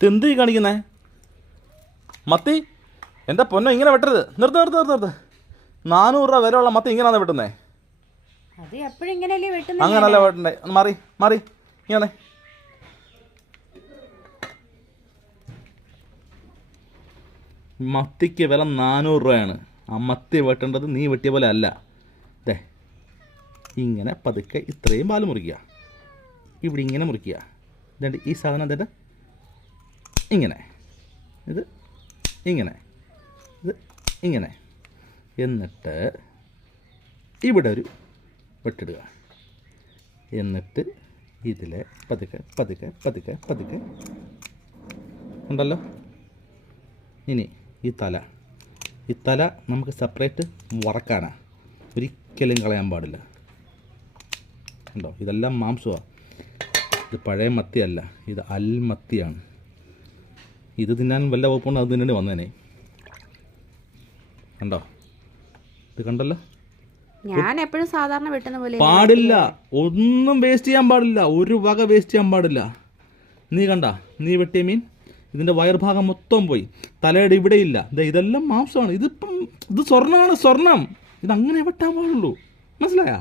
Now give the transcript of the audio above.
ഇതെന്ത് ഈ കാണിക്കുന്നേ? മത്തി എന്റെ പൊന്നോ ഇങ്ങനെ വെട്ടരുത്? നിർത്ത് നിർത്ത് നിർത്ത് നിർത്ത്. നാനൂറ് രൂപ വിലയുള്ള മത്തി ഇങ്ങനെയാണ് വെട്ടുന്നേ? അങ്ങനല്ല വെട്ടണ്ടേ? മാറി മാറി. ഇങ്ങനെ. മത്തിക്ക് വില നാനൂറ് രൂപയാണ്. ആ മത്തി വെട്ടേണ്ടത് നീ വെട്ടിയ പോലെ അല്ല. ദേ ഇങ്ങനെ പതുക്കെ ഇത്രയും പാൽ മുറിക്കുക. ഇവിടെ ഇങ്ങനെ മുറിക്കുക. എന്നിട്ട് ഈ സാധനം എന്നിട്ട് ഇങ്ങനെ. ഇത് ഇങ്ങനെ. ഇത് ഇങ്ങനെ. എന്നിട്ട് ഇവിടെ ഒരു വെട്ടിടുക. എന്നിട്ട് ഇതിലെ പതുക്കെ പതുക്കെ പതുക്കെ പതുക്കെ. ഉണ്ടല്ലോ? ഇനി ഈ തല. ഈ തല നമുക്ക് സെപ്പറേറ്റ് വറക്കാനാ. ഒരിക്കലും കളയാൻ പാടില്ല. ഉണ്ടോ ഇതെല്ലാം മാംസമാണ് ഇത് പഴയ മത്തിയല്ല. ഇത് അൽമത്തിയാണ്. ഇത് തിന്നാൻ വല്ല വകുപ്പുണ്ട് അത് തിന്നേണ്ടി വന്നേനെ. കണ്ടോ? ഇത് കണ്ടല്ലോ? ഞാൻ എപ്പോഴും സാധാരണ വെട്ടുന്ന പോലെ പാടില്ല. ഒന്നും വേസ്റ്റ് ചെയ്യാൻ പാടില്ല. ഒരു വക വേസ്റ്റ് ചെയ്യാൻ പാടില്ല. നീ കണ്ട? നീ വെട്ടിയ മീൻ ഇതിന്റെ വയർഭാഗം മൊത്തം പോയി. തലയുടെ ഇവിടെ ഇല്ല. ദേ ഇതെല്ലാം മാംസമാണ്. ഇതിപ്പം ഇത് സ്വർണമാണ് സ്വർണം. ഇത് അങ്ങനെ വെട്ടാൻ പാടുള്ളൂ. മനസ്സിലായാ?